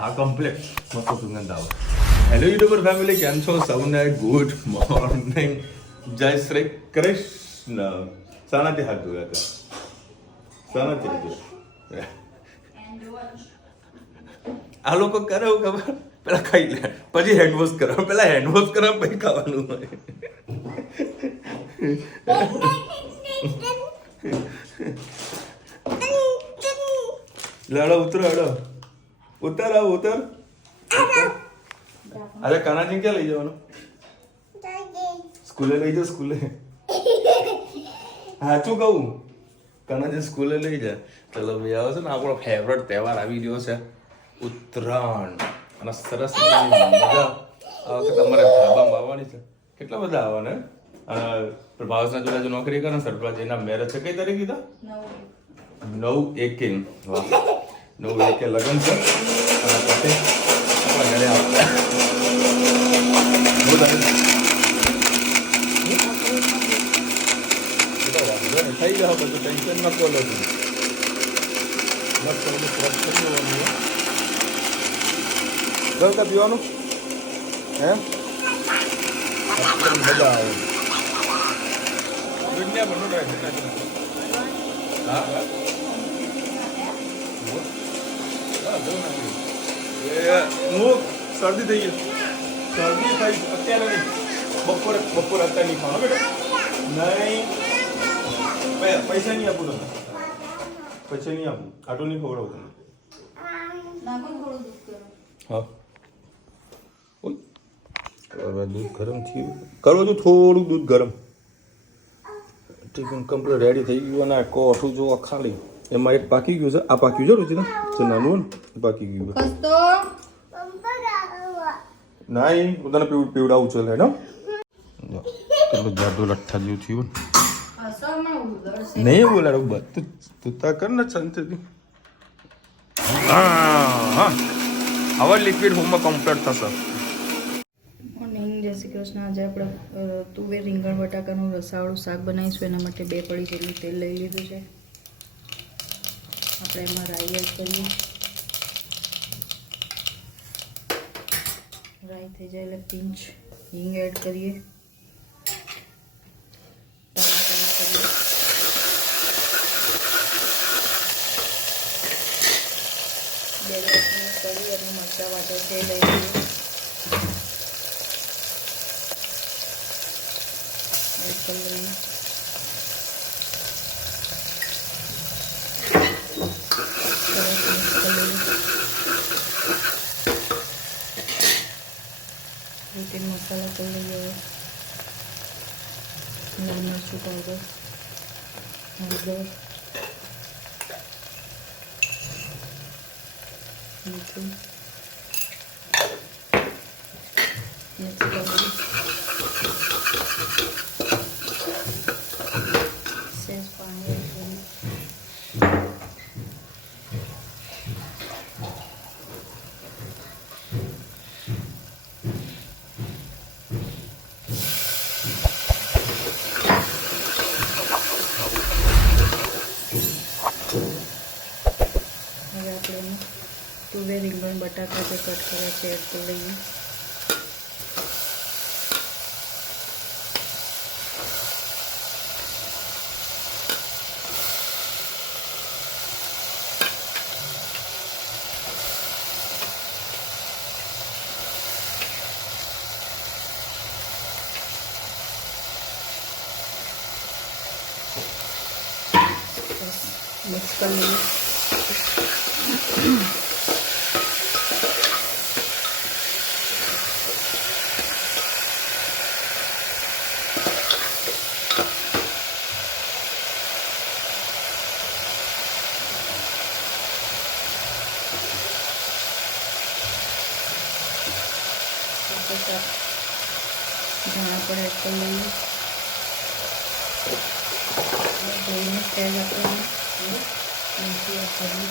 હા કમ્પ્લીટ મસ્ત સુગંધ આવે. હેલો યુટ્યુબર ફેમિલી, કેમ છો સૌને? ગુડ મોર્નિંગ, જય શ્રી કૃષ્ણ. શાનાથી હાથ ધોયા હતા? શાનાથી હાથ ધોયા? આ લોકો કરે એવું ખબર, પેલા ખાઈ લે પછી હેન્ડવોશ કરો, પેલા હેન્ડવોશ કરો પછી ખાવાનું હોય. લડો ઉતરો, હેડો ઉતર, આવ ઉતર. અરે કાનાજી ક્યાં લઈ જવાનું? સ્કૂલે લઈ જાઓ, સ્કૂલે. સાચું કહું, કાનાજી સ્કૂલે લઈ જાય. ચલો ભાઈ, આવે છે ને આપણો ફેવરેટ તહેવાર આવી ગયો છે ઉત્તરાયણ. અને સરસ મજા આ વખતે અમારે ધાબામાં આવવાની છે. કેટલા બધા આવવાના. ભાવેશના જોડે જો નોકરી કરે ને સરપ્રાજીના મેરેજ છે. કઈ તારીખ કીધા? 9/1. વાહ, 9/1 લગ્ન છે. અને પછી આપણા ઘરે આવતા થઈ જાવ, બધું ટેન્શન ન કોલો છું. મસ્ત બધું ફ્રેશ કરી દેવાનું. કા પીવાનું હે મજા આવે. હા હું શરદી થઈ ગઈ, શરદી થઈ અત્યારે નહીં, બપોરે અત્યારે નહીં ખાવાનું બેટા. નહીં પૈસા નહીં આપું તમને, પૈસા નહીં આપું. આટલું નહીં ખવડાવું તમે. હા દૂધ ગરમ થયું, કરો છું થોડું દૂધ ગરમ. ટિફિન કમ્પ્લીટ રેડી થઈ ગયું. અને કોઠું જો ખાલી એમાં એક પાકી ગયું છે. આ પાક્યું છે રુચિના, છે નાનું ને પાકી ગયું. ના હું તને પીવડાવું છું. હેડો કેટલું જાડું લઠ્ઠા જેવું થયું. નહીં બોલાડું બસ તું તા કર ને શાંતિથી. હા હવે લિક્વિડ ફોર્મમાં કમ્પ્લીટ થશે. મોર્નિંગ, જય શ્રી કૃષ્ણ. આજે આપણે તુવેર રીંગણ બટાકાનું રસાવાળું શાક બનાવીશું. એના માટે 2 પડી જેટલું તેલ લઈ લીધું છે. આપણે એમાં રાઈ એડ કરીએ. રાઈ થઈ જાય એટલે પિંચ હિંગ એડ કરીએ. ટમાટર કરીએ. બે કરી અને મરચાં વાટે છે લઈ લઈએ. એડ કરી લઈએ. રૂટીન મસાલા કરી લઈએ. લાલ મરચું પાવડર, હળદર, મીઠું, મિક્સ કરી સહેજ પાણી એડ કરી. હવે આપણે તુવેર રીંગણ બટાકા જે કટ કર્યા છે એડ કરી લઈએ. મિક્સ કરી લઈએ. ધાણા પર એડ કરી લઈએ. ધોઈને સહેજ આપણે મીઠું એડ કરીએ.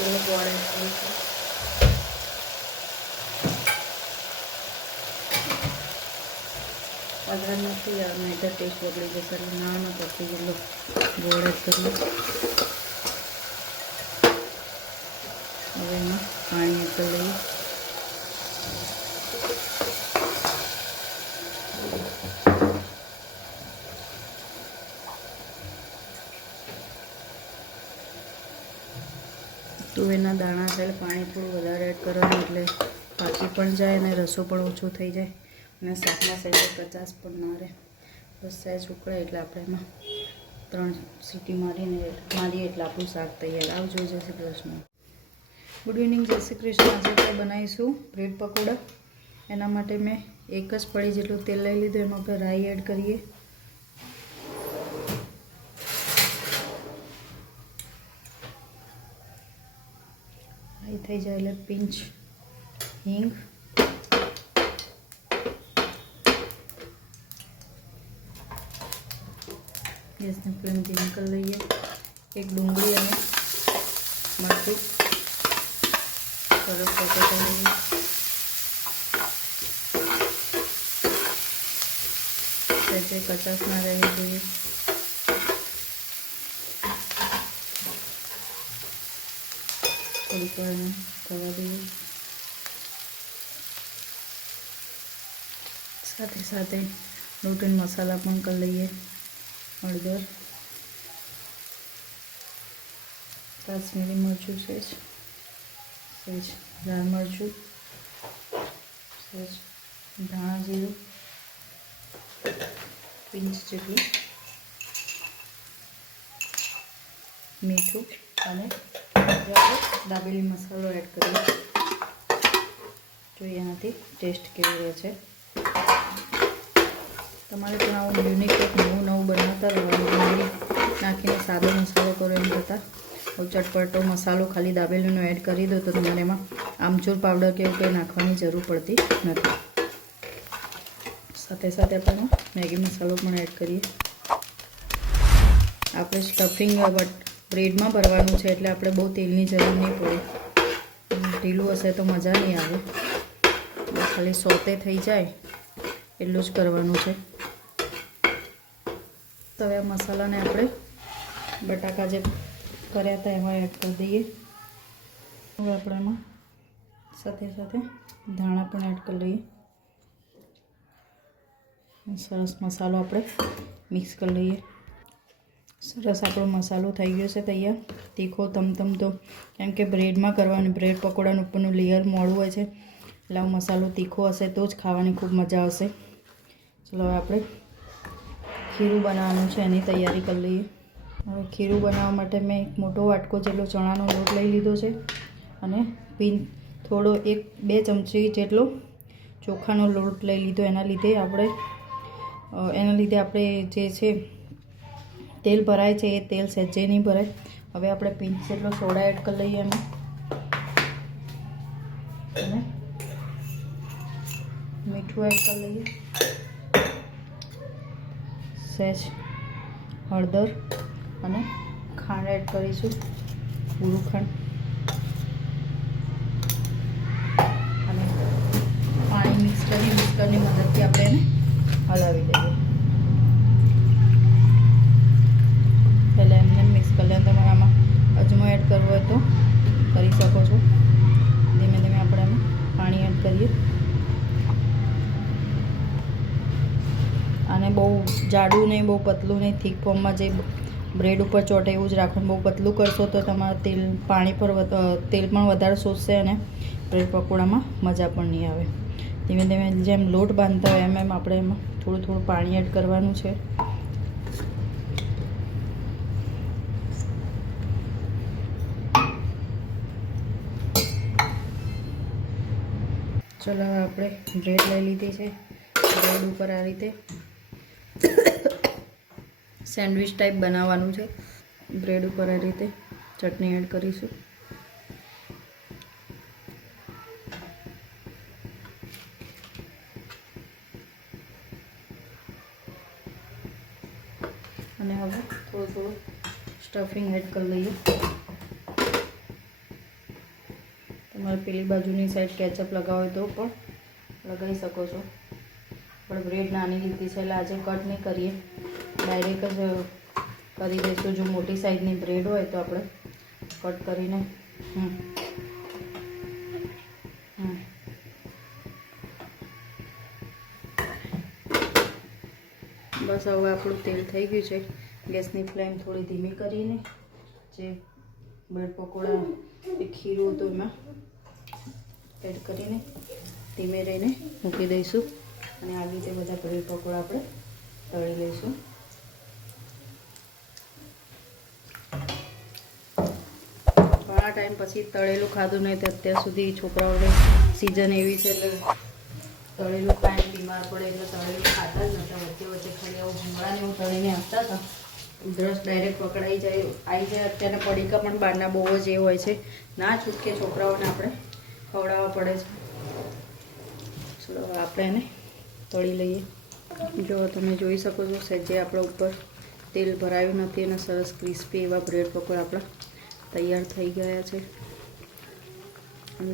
પેલો ગોળ એડ કરીશું. વધારે નથી નહીં તો ટેસ્ટ બગડી જશે એટલે નાનો કપી જેટલો ગોળ એડ કરીએ. હવે એમાં પાણી એડ કરી લઈએ. તુવેરના દાણા છે પાણી થોડું વધારે એડ કરવાનું એટલે પાકી પણ જાય અને રસો પણ ઓછો થઈ જાય અને શાકમાં સહેજ કચાશ પણ ના રહે. બસ સહેજ ઉકળે એટલે આપણે એમાં 3 સીટી મારીએ એટલે આપણું શાક તૈયાર. આવજો. જય શ્રી કૃષ્ણ. Good evening. જય શ્રી કૃષ્ણ. આજે આપણે બનાવીશું બ્રેડ પકોડા. એના માટે મેં 1 જ પડી જેટલું તેલ લઈ લીધું. એમાં આપણે રાઈ એડ કરીએ. રાઈ થઈ જાય એટલે પિંચ હિંગ, ગેસની ફ્લેમ ધીમી કરી લઈએ. 1 ડુંગળી અને મરચું સરસ સોતે કરી લઈએ. સહેજે કચાશ ના રહેવી જોઈએ. થોડીક વાર એને થવા દઈએ. સાથે સાથે રૂટીન મસાલા પણ કરી લઈએ. હળદર, કાશ્મીરી મરચું સહેજ લાલ મરચું, સહેજ ધાણા જીરું, પિંચ જેટલું મીઠું અને દાબેલી મસાલો એડ કરીએ. જોઈએ એનાથી ટેસ્ટ કેવી રહે છે. તમારે પણ આવું યુનિક એક નવું બનાવતા રહેવાનું. નાખીને સાદો મસાલો કરો એમ કરતાં ચટપટો મસાલો ખાલી દાબેલીનો એડ કરી દો તો તમારે એમાં આમચૂર પાવડર કે એવું કંઈ નાખવાની જરૂર પડતી નથી. સાથે સાથે આપણે મેગી મસાલો પણ એડ કરીએ. આપણે સ્ટફિંગ બ્રેડમાં ભરવાનું છે એટલે આપણે બહુ તેલની જરૂર નહીં પડે. ઢીલું હશે તો મજા નહીં આવે. ખાલી સોતે થઈ જાય એટલું જ કરવાનું છે. તો હવે આ મસાલાને આપણે બટાકા જે કર્યા હતા એમાં એડ કરી દઈએ. હવે આપણે એમાં સાથે સાથે ધાણા પણ એડ કરી લઈએ. સરસ મસાલો આપણે મિક્સ કરી લઈએ. સરસ આપણો મસાલો થઈ ગયો છે તૈયાર. તીખો તમતમતો, કેમ કે બ્રેડમાં કરવાનું, બ્રેડ પકોડાનું ઉપરનું લેયર મોડું હોય છે એટલે આવો મસાલો તીખો હશે તો જ ખાવાની ખૂબ મજા આવશે. ચલો હવે આપણે ખીરું બનાવવાનું છે એની તૈયારી કરી લઈએ. હવે ખીરું બનાવવા માટે મેં 1 મોટો વાટકો જેટલો ચણાનો લોટ લઈ લીધો છે અને થોડો 1-2 ચમચી જેટલો ચોખાનો લોટ લઈ લીધો. એના લીધે આપણે જે છે તેલ ભરાય છે એ તેલ સહેજે નહીં ભરાય. હવે આપણે પિંચ જેટલો સોડા એડ કરી લઈએ અને મીઠું એડ કરી લઈએ. સહેજ હળદર અને ખાંડ એડ કરીશું, પૂરું ખાંડ. અને પાણી મિક્સરની મદદથી આપણે એને હલાવી દઈએ. પહેલાં એમને મિક્સ કરી લઈએ. તમારે આમાં અજમો એડ કરવો હોય તો કરી શકો છો. ધીમે ધીમે આપણે એમાં પાણી એડ કરીએ. અને બહુ જાડું નહીં, બહુ પતલું નહીં, થીક ફોર્મમાં જે બ્રેડ ઉપર ચોટે એવું જ રાખવાનું. બહુ પતલું કરશો તો તમારે તેલ પણ વધારે શોષશે અને બ્રેડ પકોડામાં મજા પણ નહીં આવે. ધીમે ધીમે જેમ લોટ બાંધતા હોય એમ આપણે એમાં થોડું પાણી એડ કરવાનું છે. ચલો હવે આપણે બ્રેડ લઈ લીધી છે. બ્રેડ ઉપર આ રીતે સેન્ડવિચ ટાઈપ બનાવવાનું છે. બ્રેડ ઉપર આ રીતે ચટણી એડ કરીશું. અને હવે થોડું સ્ટફિંગ એડ કરી લઈએ. તમારે પેલી બાજુની સાઈડ કેચઅપ લગાવો હોય તો પણ લગાવી શકો છો. પણ બ્રેડ નાની લીધી છે એટલે આજે કટ નહીં કરીએ, ડાયરેક્ટ જ કરી દઈશું. જો મોટી સાઈઝની બ્રેડ હોય તો આપણે કટ કરીને બસ હવે આપણું તેલ થઈ ગયું છે. ગેસની ફ્લેમ થોડી ધીમી કરીને જે બ્રેડ પકોડા એ ખીરું હતું એમાં એડ કરીને ધીમે રહીને મૂકી દઈશું અને આવી રીતે બધા બ્રેડ પકોડા આપણે તળી લઈશું. ઘણા ટાઈમ પછી તળેલું ખાધું નહીં તો અત્યાર સુધી છોકરાઓને સિઝન એવી છે એટલે તળેલું ખાઈને બીમાર પડે એટલે તળેલું ખાતા જ નહોતા. વચ્ચે વચ્ચે ખાલી આવું ભૂંગળાને એવું તળીને આપતા હતા. ઉધરસ ડાયરેક્ટ પકડાઈ જાય આવી જાય. અત્યારના પડીકા પણ બહારના બહુ જ એ હોય છે, ના છૂટકે છોકરાઓને આપણે ખવડાવવા પડે છે. ચલો આપણે એને તળી લઈએ. જો તમે જોઈ શકો છો સહેજે આપણા ઉપર તેલ ભરાયું નથી અને સરસ ક્રિસ્પી એવા બ્રેડ પકોડા આપણા તૈયાર થઈ ગયા છે.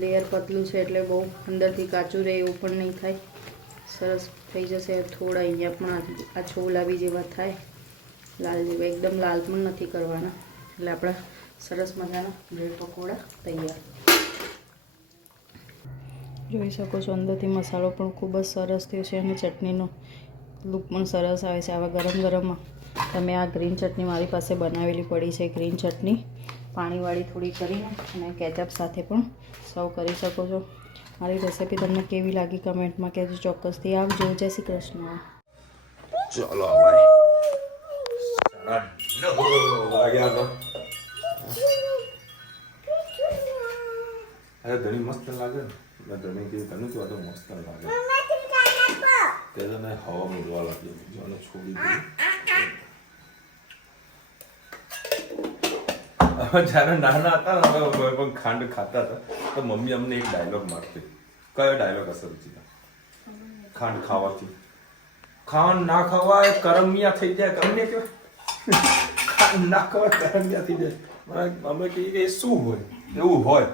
લેયર પતલું છે એટલે બહુ અંદરથી કાચું રહે એવું પણ નહીં થાય, સરસ થઈ જશે. થોડા અહીંયા પણ આ છોલાવી જેવા થાય, લાલ જેવા, એકદમ લાલ પણ નથી કરવાના. એટલે આપણા સરસ મજાના બ્રેડ પકોડા તૈયાર. જોઈ શકો છો અંદરથી મસાલો પણ ખૂબ જ સરસ થયો છે અને ચટણીનો લુક પણ સરસ આવે છે. આવા ગરમ ગરમમાં તમે આ ગ્રીન ચટણી મારી પાસે બનાવેલી પડી છે, ગ્રીન ચટણી પાણીવાળી થોડી કરીને અને કેચઅપ સાથે પણ સર્વ કરી શકો છો. મારી રેસિપી તમને કેવી લાગી કમેન્ટમાં કહેજો ચોક્કસથી. આવજો. જય શ્રી કૃષ્ણ. ચલો ભાઈ અરે ધણી મસ્ત લાગે ને, ધણી કે તને તો તો મસ્ત લાગે તે તને હવા મૂકવા લાગી અને છોડી દીધી. જ્યારે નાના હતા ને પણ ખાંડ ખાતા હતા તો મમ્મી અમને એક ડાયલોગ મારતી. કયો ડાયલોગ હશે રૂચિતા? ખાંડ ખાવાથી ખાંડ ના ખવાય કરમિયા થઈ જાય. કરમિયા કેવાય? ખાંડ ના ખવાય કરમિયા થઈ જાય. અમે કહીએ કે શું હોય? એવું હોય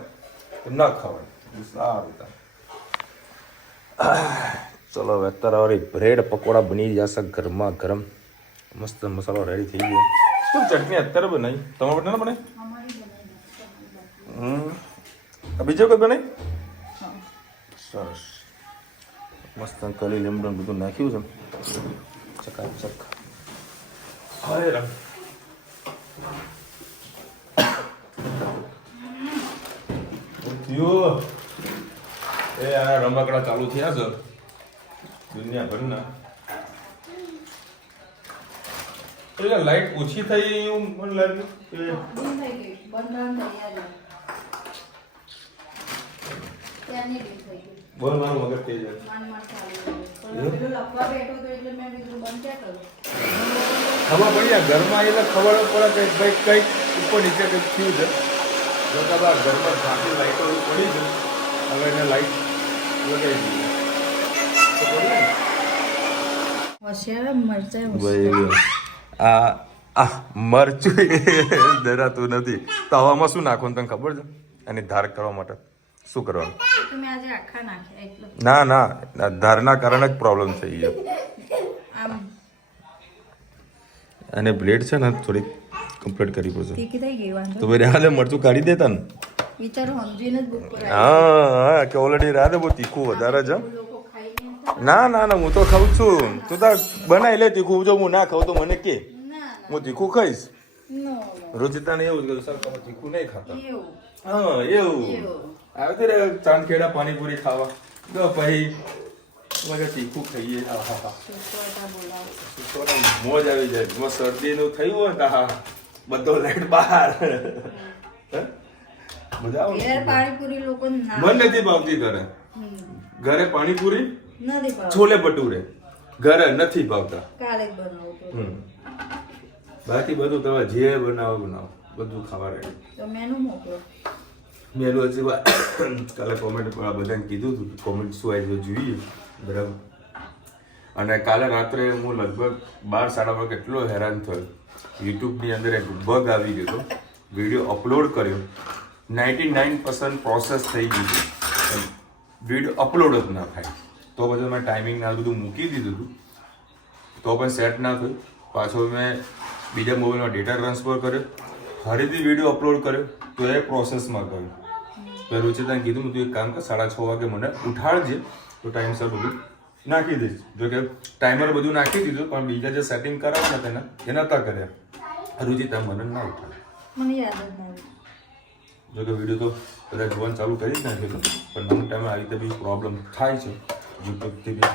તો ના ખવાય. સારું. ચલો હવે અત્યારે બ્રેડ પકોડા બની જશે ગરમા ગરમ. મસ્ત મસાલો રેડી થઈ ગયો. શું ચટણી અત્યારે બનાવી? તમારે બને બને? બીજો કોઈ બને? સરસ મસ્ત કલી લીમડો બધું નાખ્યું છે. ચકાચક. હાય રામ. એ આ રમકડા ચાલુ થયા છે દુનિયાભરના. એટલે લાઈટ ઓછી થઈ એવું મને લાગ્યું કે બોલ મારું મગજ થઈ જાય. ખબર પડી જાય ઘરમાં એટલે ખબર પડે કે ભાઈ કંઈક ઉપર નીચે કંઈક થયું છે. જો કે ઘરમાં સાચી લાઈટો પડી છે, હવે એને લાઈટ લગાવી દીધી. આ મરચું ધરાતું નથી તો હવામાં શું નાખવાનું તને ખબર છે? એની ધાર કરવા માટે શું કરવાનું? ના ના, ધારના કારણે જ પ્રોબ્લેમ થઈ ગયો. અને બ્લેડ છે ને થોડી કમ્પ્લીટ કરવી પડશે. તો ભાઈ હાલે મરચું કાઢી દેતા ને. હા કે ઓલરેડી રાધે બહુ તીખું વધારે છે. ના ના ના, હું તો ખાઉં છું. તું તો બનાવી લે તીખું. જો હું ના ખાઉં તો મને કે હું તીખું ખાઈશ. રોજિતાને એવું જ સર તમે તીખું નહીં ખાતા. હા એવું આવતી રે ચાંદખેડા પાણીપુરી ખાવા તો પછી તીખું ખાઈએ. મોજ આવી જાય. શરદીનું થયું હોય તો હા બધો લાઈટ બહાર. મન નથી ભાવતી ઘરે. ઘરે પાણીપુરી છોલે ભટુરે ઘરે નથી ભાવતા. બાકી બધું તમે જે બનાવો બધું ખાવા રહે. મેનુ હજી કાલે કોમેન્ટ પર બધાને કીધું હતું કોમેન્ટ શું આવી જોઈએ બરાબર. અને કાલે રાત્રે હું લગભગ 12-12 કેટલો હેરાન થયો. યુટ્યુબની અંદર એક બગ આવી ગયો હતો. વિડીયો અપલોડ કર્યો 99% પ્રોસેસ થઈ ગઈ છે, વિડીયો અપલોડ જ ના થાય. તો પછી મેં ટાઈમિંગ ના બધું મૂકી દીધું હતું, તો પણ સેટ ના થયું. પાછો મેં બીજા મોબાઈલમાં ડેટા ટ્રાન્સફર કર્યો, ફરીથી વિડીયો અપલોડ કર્યો, તો એ પ્રોસેસમાં ગયું. તો રુચિતાને કીધું તું એક કામ કર, 6:30 વાગે મને ઉઠાડજે, તો ટાઈમસર બધું નાખી દઈશ. જો કે ટાઈમર બધું નાખી દીધું, પણ બીજા જે સેટિંગ કરાવવાના તેના એ નહોતા કર્યા. રુચિતા મને ના ઉઠાડે, મને યાદ જ ના આવ્યું. જો કે વિડીયો તો બધા જોવાનું ચાલુ કરી જ નાખેલું, પણ અમુક ટાઈમે આવી રીતે બી પ્રોબ્લેમ થાય છે યુટ્યુબથી બી,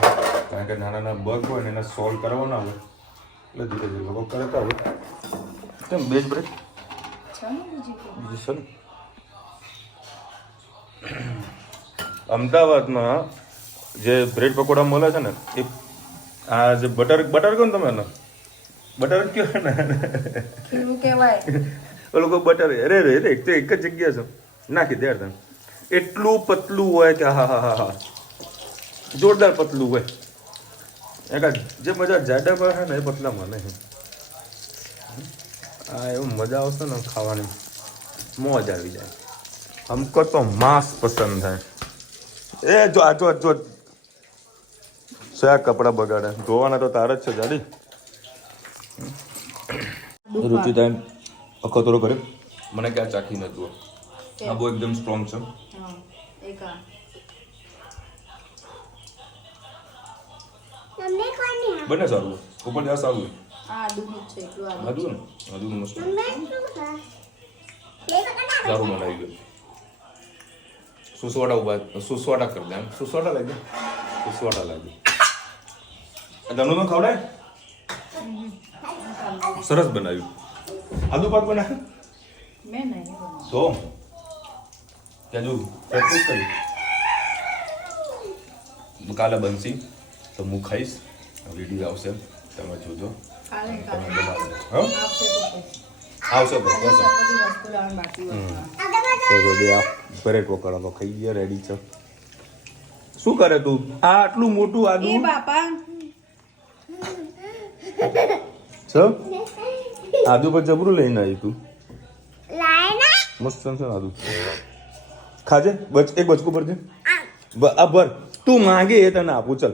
કારણ કે નાના નાના બગ હોય ને એને સોલ્વ કરવાના હોય, એટલે ધીરે ધીરે લોકો કરતા હોય. કેમ બેજ બ્રેક બીજું છે ને. અમદાવાદમાં જે બ્રેડ પકોડા મળે છે ને, એ આ જે બટર કહો ને તમે એને બટર કયો ને, કેવું કહેવાય? એ લોકો બટર અરે રે એક તો એક જ જગ્યા છે નાખી દે તમે, એટલું પતલું હોય કે હા હા હા હા, જોરદાર પતલું હોય. જે મજા જાડામાં છે ને એ પતલામાં નહીં. હા એવું મજા આવશે ને ખાવાની, મોજ આવી જાય. हमको तो मांस पसंद है. ए जो શા કપડાં બગાડે, ધોવાના તો તાર જ છે જાડી. રુચિતા અખતરો કરે, મને ક્યાં ચાખી નતું. આ બહુ એકદમ સ્ટ્રોંગ છે. બને સારું, ઉપર ત્યાં સારું. આદુનું મસ્ત સારું બનાવી ગયું. સુસવાડા કરી દે, સુસવાડા લાગી ધનુ તો ખવડાય. સરસ બનાવ્યું. આદુ પાક બનાવ્યું મેં નહીં તો ત્યાં જો પ્રેક્ટિસ કરી. કાલે બનશી તો હું ખાઈશ, વિડીયો આવશે તમે જોજો. તમે બનાવો આવશે તો બ્રેડ પકોડા તો ખાઈ ગયા, રેડી છે. શું કરે તું? આ આટલું મોટું આદુ આદુ પર જબરું લઈને આવી તું. મસ્ત છે આદુ, ખાજે. એક બચકું ભરજે. આ ભર, તું માંગે એ તને આપું. ચલ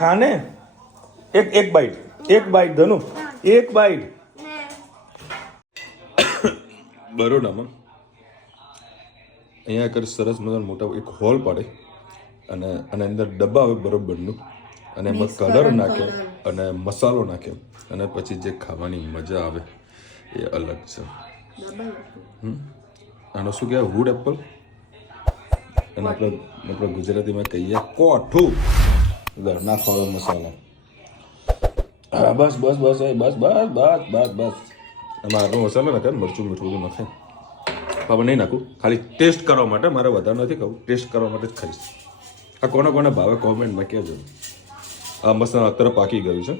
ખાને. એક બાઈટ ધનુ, એક બાઈટ. બરોડામાં અહીંયા આગળ સરસ મજાનો મોટા એક હોલ પડે, અને અંદર ડબ્બા આવે બરોબરનું, અને એમાં કલર નાખે અને મસાલો નાખે, અને પછી જે ખાવાની મજા આવે એ અલગ છે. આનો શું કહેવાય? Wood apple. અને આપણે ગુજરાતીમાં કહીએ કોઠું. ઘરના ખોળો મસાલા. બસ બસ બસ બસ બસ બસ બસ બસ. એમાં આટલો મસાલો નાખે, મરચું મીઠું બધું નાખે. બાબા નહીં નાખું, ખાલી ટેસ્ટ કરવા માટે. મારે વધારે નથી ખાવું, ટેસ્ટ કરવા માટે જ ખાઈશ. આ કોને ભાવે કોમેન્ટમાં કહેજો. આ મસાલા અત્યારે પાકી ગયું છે.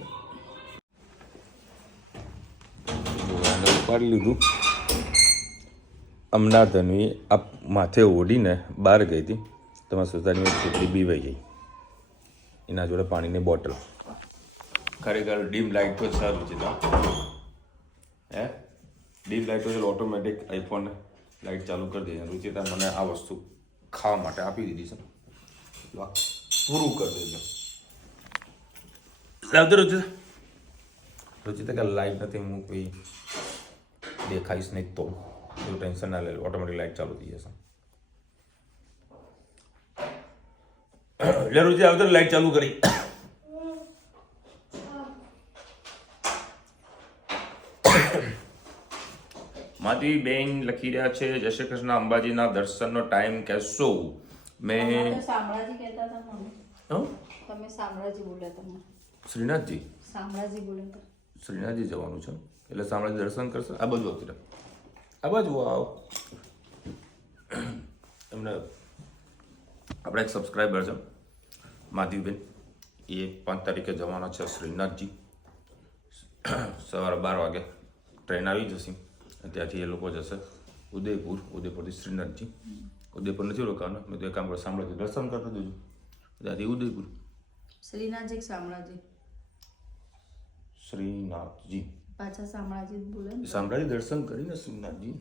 પાડી લીધું. હમણાં ધનવી આ માથે ઓઢીને બહાર ગઈ હતી, તમારા સોસાયટીમાં છોકરી બીવાઈ ગઈ, એના જોડે પાણીની બોટલ. ખરેખર ડીમ લાઇટ તો સારું છે. હે ડીમ લાઇટ હોય ઓટોમેટિક આઈફોન લાઇટ ચાલુ કરી દે. રુચિતા મને આ વસ્તુ ખાવા માટે આપી દીધી છે, પૂરું કરી દેજો. લાવતો રુચિતા કે લાઇટ નથી, હું કોઈ દેખાઈશ નહીં તો એવું ટેન્શન ના લે, ઓટોમેટિક લાઇટ ચાલુ થઈ જશે. એટલે રુચિ આવતો લાઇટ ચાલુ કરી. માધવી બેન લખી રહ્યા છે, જય શ્રી કૃષ્ણ, અંબાજીના દર્શનનો ટાઈમ કહેશો? મેં શામળાજી કહેતા હતા મને. તમે શામળાજી બોલ્યા તમે. શ્રીનાથજી બોલ્યા. શ્રીનાથજી જવાનું છે, એટલે શામળાજી દર્શન કરશે. આ બાજુ આવતી રહે, આ બાજુ આવો. એમને આપણા એક સબસ્ક્રાઈબર છે માધવીબેન, એ 5 તારીખે જવાના છે શ્રીનાથજી. સવારે 12 વાગે ટ્રેન આવી જશે, ત્યાંથી એ લોકો જશે ઉદયપુરથી શ્રીનાથજી. ઉદયપુર નથી રોકાવાનું, મેં તો એક કામ કરો, શામળાજી દર્શન કરતા દેજો, ત્યાંથી ઉદયપુર. શ્રીનાથજી શામળાજી, શ્રીનાથજી પાછા શામળાજી બોલે. શામળાજી દર્શન કરીને શ્રીનાથજી.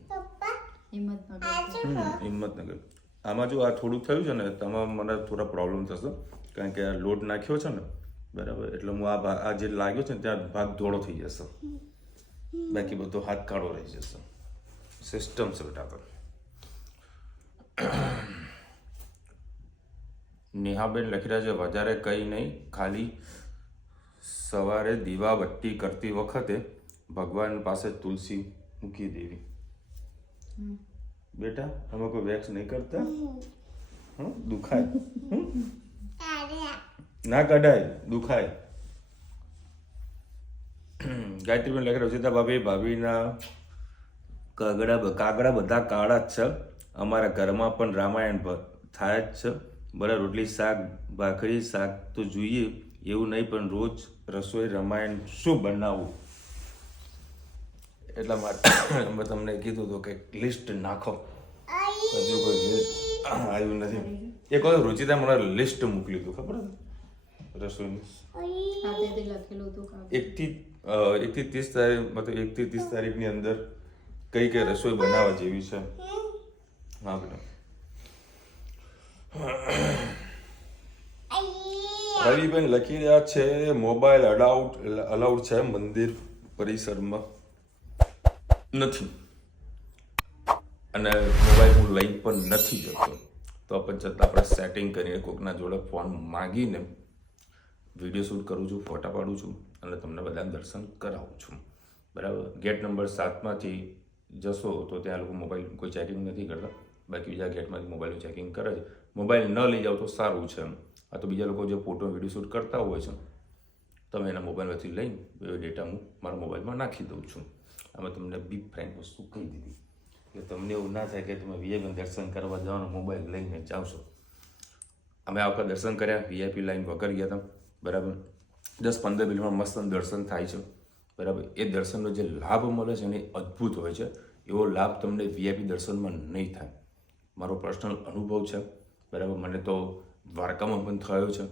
હિંમતનગર. આમાં જો આ થોડું થયું છે ને તમામ મને થોડા પ્રોબ્લેમ થશે કારણ કે આ લોટ નાખ્યો છે ને બરાબર એટલે હું આ જે લાગ્યો છે ને ત્યાં ભાગ ધોળો થઈ જશે બાકી બધો હાથ કાળો રહી જશે સિસ્ટમ છે બેટા તો. નેહાબેન લખી રહ્યા છે વધારે કંઈ નહીં ખાલી સવારે દીવા બત્તી કરતી વખતે ભગવાન પાસે તુલસી મૂકી દેવી. બેટા અમે કોઈ વેક્સ નહીં કરતા દુખાય ના કઢાય દુખાય. ગાયત્રીબેન લખી રહ્યો છે ભાભીના કાગડા બધા કાળા જ છે. અમારા ઘરમાં પણ રામાયણ થાય જ છે. બરાબર રોટલી શાક ભાખરી શાક તો જોઈએ એવું નહીં પણ રોજ રસોઈ રામાયણ શું બનાવવું એટલા માટે અમે તમને કીધું હતું કે લિસ્ટ નાખો. હજુ કોઈ લિસ્ટ આવ્યું નથી. એક વખત રુચિતા મને લિસ્ટ મોકલ્યું હતું ખબર છે રસોઈનું 1 થી 30 તારીખ મતલબ 1 થી 30 તારીખની અંદર કઈ કઈ રસોઈ બનાવવા જેવી છે. હા બેટા રવિબેન લખી રહ્યા છે મોબાઈલ અલાઉડ છે મંદિર પરિસરમાં નથી અને મોબાઈલ હું લઈ પણ નથી જતો તો પણ છતાં આપણે સેટિંગ કરીને કોઈકના જોડે ફોન માંગીને વિડીયો શૂટ કરું છું ફોટા પાડું છું અને તમને બધાને દર્શન કરાવું છું બરાબર. ગેટ નંબર 7માંથી જશો તો ત્યાં લોકો મોબાઈલ કોઈ ચેકિંગ નથી કરતા બાકી બીજા ગેટમાંથી મોબાઈલનું ચેકિંગ કરે છે. મોબાઈલ ન લઈ જાઓ તો સારું છે. આ તો બીજા લોકો જે ફોટો વિડીયો શૂટ કરતા હોય છે તમે એના મોબાઈલમાંથી લઈને ડેટા હું મારા મોબાઈલમાં નાખી દઉં છું. આમાં તમને બિગ ફ્રેન્ડ વસ્તુ કહી દીધી કે તમને એવું ના થાય કે તમે વીઆઈપી દર્શન કરવા જવાનો મોબાઈલ લઈને જાઓ છો. અમે આ વખત દર્શન કર્યા વીઆઈપી લાઈન વગર ગયા હતા બરાબર. 10-15 મિનિટમાં મસ્ત દર્શન થાય છે બરાબર. એ દર્શનનો જે લાભ મળે છે એને અદ્ભુત હોય છે. એવો લાભ તમને વીઆઈપી દર્શનમાં નહીં થાય. મારો પર્સનલ અનુભવ છે બરાબર. મને તો દ્વારકામાં પણ થયો છે.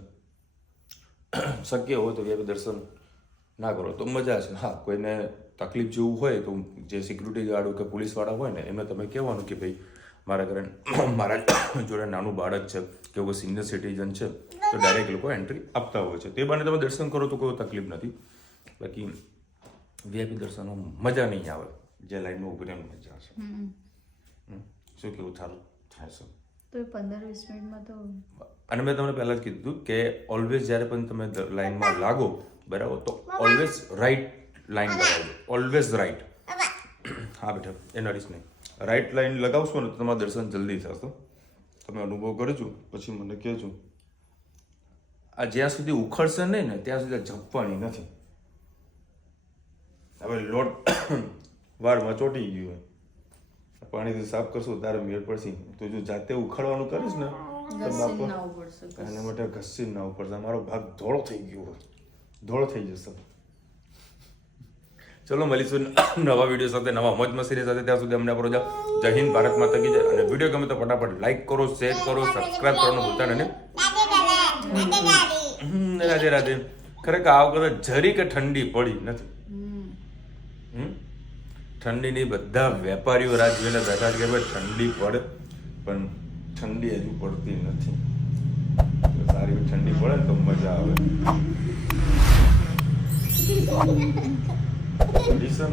શક્ય હોય તો વીઆઈપી દર્શન ના કરો તો મજા છે. હા કોઈને તકલીફ જેવું હોય તો જે સિક્યુરિટી ગાર્ડ કે પોલીસવાળા હોય ને એમને તમે કહેવાનું કે ભાઈ મારા ઘરે મારા જોડે નાનું બાળક છે કે કોઈ સિનિયર સિટીઝન છે તો ડાયરેક્ટ લોકો એન્ટ્રી આપતા હોય છે. તે બાને તમે દર્શન કરો તો કોઈ તકલીફ નથી. બાકી વીઆઈપી દર્શનમાં મજા નહીં આવે જે લાઈનમાં ઉભી રહેવાની મજા છે. શું કેવું સારું થાય છે તો 15-20 મિનિટમાં તો. અને મેં તમને પહેલાં જ કીધું કે ઓલવેઝ જ્યારે પણ તમે લાઈનમાં લાગો બરાબર તો ઓલવેઝ રાઈટ લાઈન લગાવજો. Always right. હા બેટા એ નડીશ નહીં. રાઈટ લાઈન લગાવશો ને તો તમારું દર્શન જલ્દી થશે. તમે અનુભવ કરજો પછી મને કહેજો. આ જ્યાં સુધી ઉખડશે નહીં ને ત્યાં સુધી ઝપવાની નથી. હવે લોટ વાળમાં ચોટી ગયું હોય પાણીથી સાફ કરશું તારે મેળ પડશે. તો જો જાતે ઉખાડવાનું કરીશ ને એના માટે ઘસીને ના પડશે. મારો ભાગ ધોળો થઈ ગયો હોય ધોળો થઈ જશે. ચલો મળીશું નવા વિડીયો સાથે નવા મોજ મસ્તી સાથે. ત્યાં સુધી અમને આપણો જય હિન્દ ભારત માતા કી જય. અને વિડીયો ગમે તો ફટાફટ લાઈક કરો શેર કરો સબસ્ક્રાઇબ કરવાનું ભૂલતા નહીં. રાધે રાધે. ખરેખર આ વખતે જરી કે ઠંડી પડી નથી. ઠંડીની બધા વેપારીઓ રાહ જોઈને બેઠા છે કે ભાઈ ઠંડી પડે પણ ઠંડી હજુ પડતી નથી. સારી ઠંડી પડે ને તો મજા આવે. ડીસન